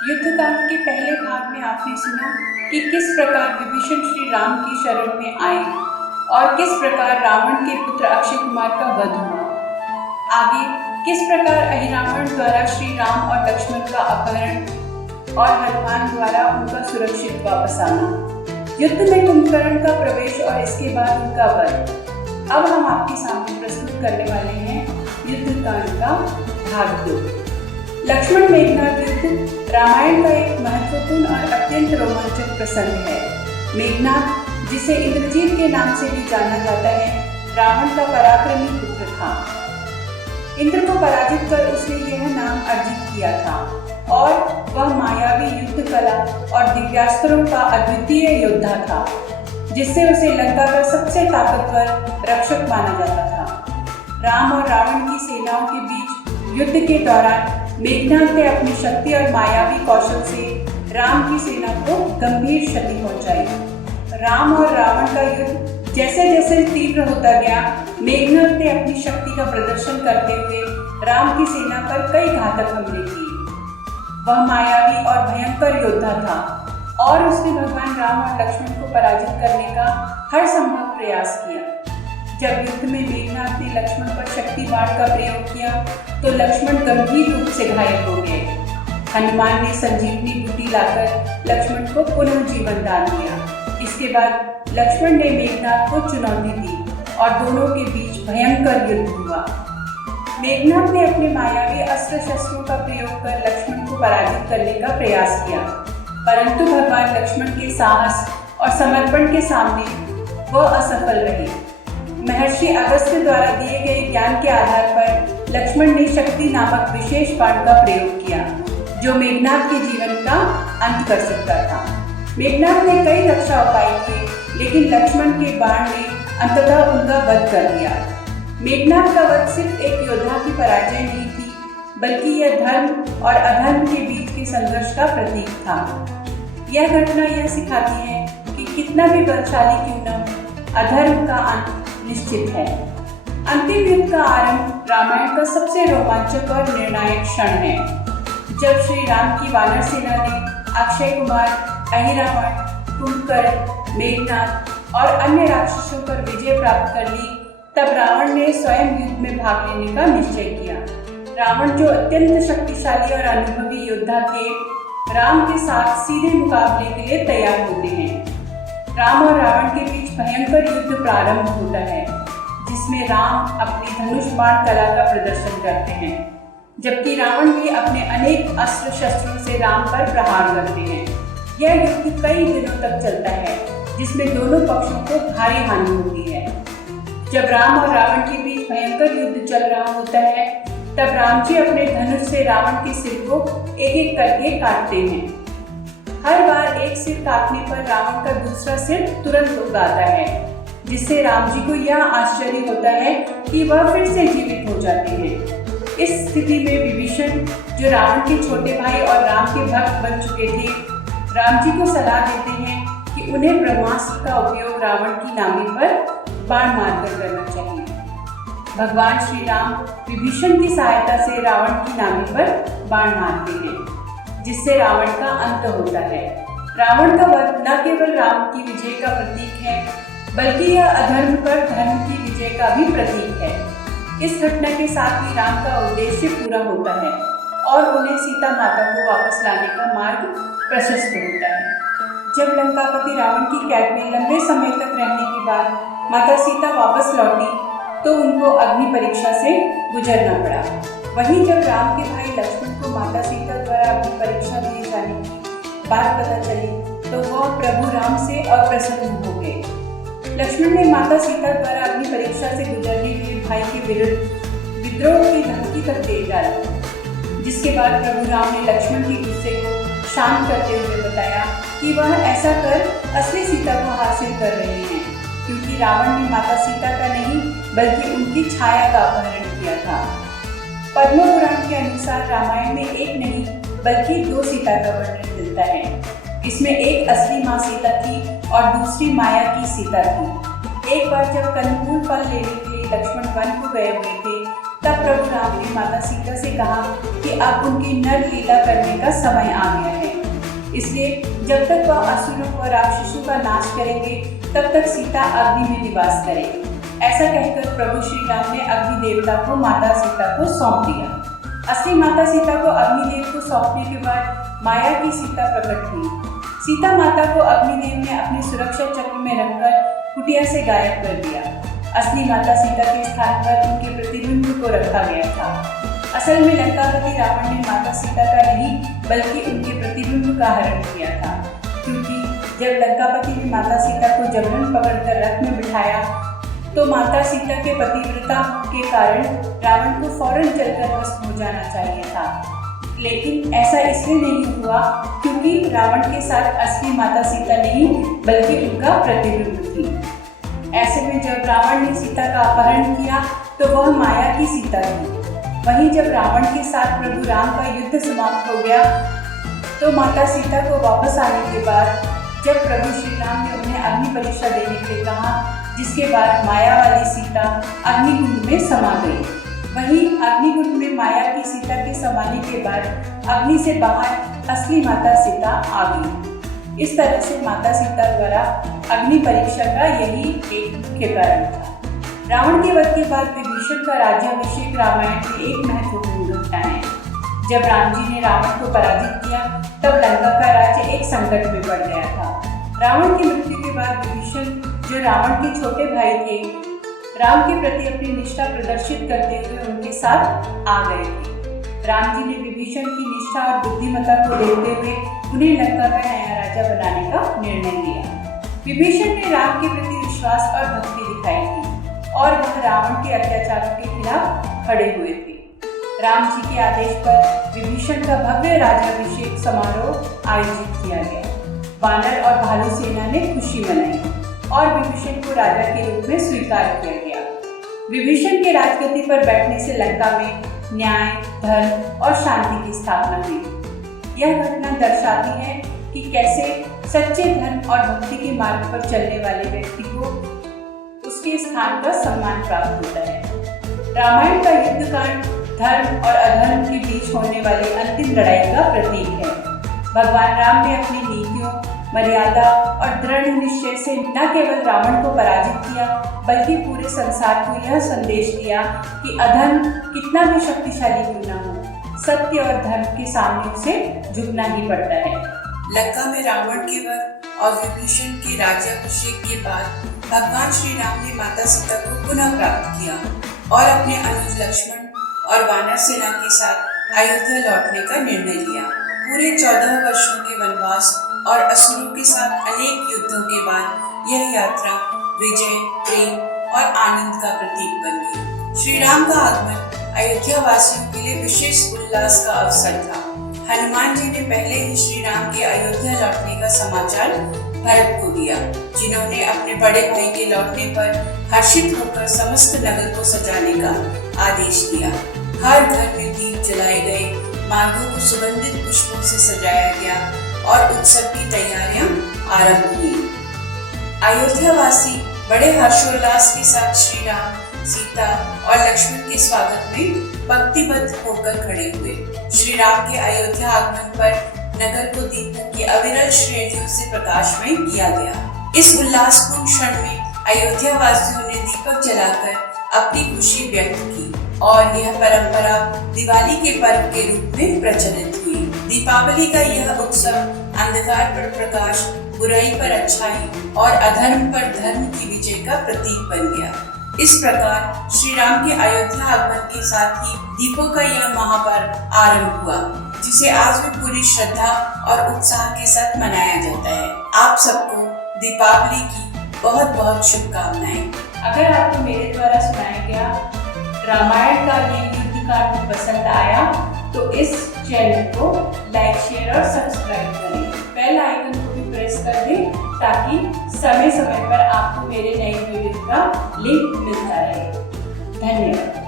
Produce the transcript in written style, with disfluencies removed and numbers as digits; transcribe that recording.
युद्धकांड के पहले भाग में आपने सुना कि किस प्रकार विभीषण श्री राम की शरण में आए और किस प्रकार रावण के पुत्र अक्षय कुमार का वध हुआ। आगे किस प्रकार अहिरावण द्वारा श्री राम और लक्ष्मण का अपहरण और हनुमान द्वारा उनका सुरक्षित वापस आना, युद्ध में कुंभकर्ण का प्रवेश और इसके बाद उनका वध। अब हम आपके सामने प्रस्तुत करने वाले हैं युद्धकांड का भाग 2। लक्ष्मण मेघनाद युद्ध रामायण का एक महत्वपूर्ण और अत्यंत रोमांचक प्रसंग है। मेघनाद, जिसे इंद्रजीत के नाम से भी जाना जाता है, रावण का पराक्रमी पुत्र था। इंद्र को पराजित कर उसने यह नाम अर्जित किया था और वह मायावी युद्ध कला और दिव्यास्त्रों का अद्वितीय योद्धा था, जिससे उसे लंका का सबसे ताकतवर रक्षक माना जाता था। राम और रावण की सेनाओं के बीच युद्ध के दौरान मेघनाद ने अपनी शक्ति और मायावी कौशल से राम की सेना को गंभीर क्षति पहुंचाई। राम और रावण का युद्ध जैसे जैसे तीव्र होता गया, मेघनाद ने अपनी शक्ति का प्रदर्शन करते हुए राम की सेना पर कई घातक हमले किए। वह मायावी और भयंकर योद्धा था और उसने भगवान राम और लक्ष्मण को पराजित करने का हर संभव प्रयास किया। जब युद्ध में मेघनाद ने लक्ष्मण पर शक्ति बाण का प्रयोग किया तो लक्ष्मण गंभीर रूप से घायल हो गए। हनुमान ने संजीवनी बूटी लाकर लक्ष्मण को पुनः जीवन दान दिया। इसके बाद लक्ष्मण ने मेघनाद को चुनौती दी और दोनों के बीच भयंकर युद्ध हुआ। मेघनाद ने अपने मायावी अस्त्र शस्त्रों का प्रयोग कर लक्ष्मण को पराजित करने का प्रयास किया, परंतु भगवान लक्ष्मण के साहस और समर्पण के सामने वह असफल रहे। महर्षि अगस्त्य द्वारा दिए गए ज्ञान के आधार पर लक्ष्मण ने शक्ति नामक विशेष बाण का प्रयोग किया, जो मेघनाद के जीवन का अंत कर सकता था। मेघनाद ने कई रक्षा उपाय किए, लेकिन लक्ष्मण के बाण ने अंततः उनका वध कर दिया। मेघनाद का वध सिर्फ एक योद्धा की पराजय नहीं थी, बल्कि यह धर्म और अधर्म के बीच के संघर्ष का प्रतीक था। यह घटना यह सिखाती है कि कितना भी बलशाली क्यों न हो, अधर्म का अंत निश्चित है। अंतिम युद्ध का आरंभ रामायण का सबसे रोमांचक और निर्णायक क्षण है, जब श्री राम की वानर सेना ने अक्षय कुमार, अहिरावण, कुंभकर्ण, मेघनाद और अन्य राक्षसों पर विजय प्राप्त कर ली। तब रावण ने स्वयं युद्ध में भाग लेने का निश्चय किया। रावण, जो अत्यंत शक्तिशाली और अनुभवी योद्धा थे, राम के साथ सीधे मुकाबले के लिए तैयार होते हैं। राम और रावण के बीच भयंकर युद्ध प्रारंभ होता है, जिसमें राम अपनी धनुष बाण कला का प्रदर्शन करते हैं, जबकि रावण भी अपने अनेक अस्त्र शस्त्रों से राम पर प्रहार करते हैं। यह युद्ध कई दिनों तक चलता है, जिसमें दोनों पक्षों को भारी हानि होती है। जब राम और रावण के बीच भयंकर युद्ध चल रहा होता है, तब राम जी अपने धनुष से रावण के सिर को एक एक करके काटते हैं। हर बार एक सिर काटने पर रावण का दूसरा सिर तुरंत उग आता है, जिससे राम जी को यह आश्चर्य होता है कि वह फिर से जीवित हो जाते हैं। इस स्थिति में विभीषण, जो रावण के छोटे भाई और राम के भक्त बन चुके थे, राम जी को सलाह देते हैं कि उन्हें ब्रह्मास्त्र का उपयोग रावण की नाभि पर बाण मारकर करना चाहिए। भगवान श्री राम विभीषण की सहायता से रावण की नाभि पर बाण मारते हैं, जिससे रावण का अंत होता है। रावण का वध न केवल राम की विजय का प्रतीक है, बल्कि यह अधर्म पर धर्म की विजय का भी प्रतीक है। इस घटना के साथ ही राम का उद्देश्य पूरा होता है और उन्हें सीता माता को वापस लाने का मार्ग प्रशस्त होता है। जब लंकापति रावण की कैद में लंबे समय तक रहने के बाद माता सीता वापस लौटी, तो उनको अग्नि परीक्षा से गुजरना पड़ा। वहीं जब राम के भाई लक्ष्मण को माता सीता द्वारा अपनी परीक्षा दिए जाने की बात पता चली, तो वह प्रभु राम से अप्रसन्न हो गए। लक्ष्मण ने माता सीता द्वारा अपनी परीक्षा से गुजरने के भाई के विरुद्ध विद्रोह की धमकी तक दे डाली, जिसके बाद प्रभु राम ने लक्ष्मण के गुस्से को शांत करते हुए बताया कि वह ऐसा कर असली सीता को हासिल कर रहे हैं, क्योंकि रावण ने माता सीता का नहीं बल्कि उनकी छाया का अपहरण किया था। पद्म पुराण के अनुसार रामायण में एक नहीं बल्कि 2 सीता का वर्णन मिलता है। इसमें एक असली माँ सीता थी और दूसरी माया की सीता थी। एक बार जब कंदमूल फल लेने के लिए लक्ष्मण वन को गए हुए थे, तब प्रभु राम ने माता सीता से कहा कि अब उनकी नर लीला करने का समय आ गया है, इसलिए जब तक वह असुरों और राक्षसों का नाश करेंगे तब तक सीता अग्नि में निवास करे। ऐसा कहकर प्रभु श्री राम ने अग्नि देवता को माता सीता को सौंप दिया। असली माता सीता को अग्निदेव को सौंपने के बाद माया की सीता प्रकट हुई। सीता माता को अग्निदेव ने अपने सुरक्षा चक्र में रखकर कुटिया से गायब कर दिया। असली माता सीता के स्थान पर उनके प्रतिबिंब को रखा गया था। असल में लंकापति रावण ने माता सीता का नहीं बल्कि उनके प्रतिबिंब का हरण किया था, क्योंकि जब लंकापति ने माता सीता को जबरन पकड़कर रथ में बिठाया तो माता सीता के पतिव्रता के कारण रावण को फौरन जलकर भस्म हो जाना चाहिए था, लेकिन ऐसा इसलिए नहीं हुआ क्योंकि रावण के साथ असली माता सीता नहीं बल्कि उनका प्रतिबिंब थी। ऐसे में जब रावण ने सीता का अपहरण किया तो वह माया की सीता थी। वहीं जब रावण के साथ प्रभु राम का युद्ध समाप्त हो गया तो माता सीता को वापस आने के बाद जब प्रभु श्री राम ने उन्हें अग्नि परीक्षा देने के लिए कहा, जिसके बाद माया वाली सीता अग्निकुंड में समा गई। वहीं अग्निकुंड में माया की सीता के समाने के बाद अग्नि से बाहर असली माता सीता आ गई। इस तरह से माता सीता द्वारा अग्नि परीक्षा का यही एक मुख्य कारण था। रावण के वध के बाद विभीषण का राज्याभिषेक रामायण की एक महत्वपूर्ण घटना है। जब राम जी ने रावण को पराजित किया तब लंका का राज्य एक संकट में पड़ गया था। रावण की मृत्यु के बाद विभीषण, जो रावण के छोटे भाई थे, राम के प्रति अपनी निष्ठा प्रदर्शित करते हुए उनके साथ आ गए थे। राम जी ने विभीषण की निष्ठा और बुद्धिमत्ता को देखते हुए उन्हें लंका का नया राजा बनाने का निर्णय लिया। विभीषण ने राम के प्रति विश्वास और भक्ति दिखाई थी और वह रावण के अत्याचारों के खिलाफ खड़े हुए थे। राम जी के आदेश पर विभीषण का भव्य राज्याभिषेक समारोह आयोजित किया गया। वानर और भालू सेना ने खुशी मनाई और विभीषण को राजा के रूप में स्वीकार किया गया। विभीषण के राजगद्दी पर बैठने से लंका में न्याय, धर्म और शांति की स्थापना हुई। यह घटना दर्शाती है कि कैसे सच्चे धर्म और भक्ति के मार्ग पर चलने वाले व्यक्ति को उसके स्थान पर सम्मान प्राप्त होता है। रामायण का युद्धकांड धर्म और अधर्म के बीच होने वाली अंतिम लड़ाई का प्रतीक है। भगवान राम ने अपनी नीतियों, मर्यादा और दृढ़ निश्चय से न केवल रावण को पराजित किया बल्कि पूरे संसार को यह संदेश दिया कि अधर्म कितना भी शक्तिशाली क्यों न हो, सत्य और धर्म के सामने उसे झुकना ही पड़ता है। लंका में रावण के वध और विभीषण के राज्याभिषेक के बाद भगवान श्री राम ने माता सीता को पुनः प्राप्त किया और अपने अनुज लक्ष्मण और वानर सेना के साथ अयोध्या लौटने का निर्णय लिया। पूरे 14 वर्षों के वनवास और असुरों के साथ अनेक युद्धों के बाद यह यात्रा विजय, प्रेम और आनंद का प्रतीक बन गई। श्री राम का आगमन अयोध्या वासियों के लिए विशेष उल्लास का अवसर था। हनुमान जी ने पहले ही श्री राम के अयोध्या लौटने का समाचार भरत को दिया, जिन्होंने अपने बड़े भाई के लौटने पर हर्षित होकर समस्त नगर को सजाने का आदेश दिया। हर घर में दीप जलाए गए, मार्गों को सुगंधित पुष्पों से सजाया गया और उत्सव की तैयारियां आरंभ हुई। अयोध्या वासी बड़े हर्षोल्लास के साथ श्री राम, सीता और लक्ष्मण के स्वागत में पंक्तिबद्ध होकर खड़े हुए। श्री राम के अयोध्या आगमन पर नगर को दीपों की अविरल श्रेणियों से प्रकाशमय किया गया। इस उल्लासपूर्ण क्षण में अयोध्या वासियों ने दीपक जलाकर अपनी खुशी व्यक्त की और यह परंपरा दिवाली के पर्व के रूप में प्रचलित हुई। दीपावली का यह उत्सव अंधकार पर प्रकाश, बुराई पर अच्छाई और अधर्म पर धर्म की विजय का प्रतीक बन गया। इस प्रकार श्री राम के अयोध्या आगमन के साथ ही दीपों का यह महापर्व आरंभ हुआ, जिसे आज भी पूरी श्रद्धा और उत्साह के साथ मनाया जाता है। आप सबको दीपावली की बहुत बहुत शुभकामनाएं। अगर आपको मेरे द्वारा सुनाया गया रामायण का ये युद्धकांड पसंद आया तो इस चैनल को लाइक, शेयर और सब्सक्राइब करें। बेल आइकन को भी प्रेस कर दें ताकि समय समय पर आपको मेरे नए वीडियो का लिंक मिलता रहे। धन्यवाद।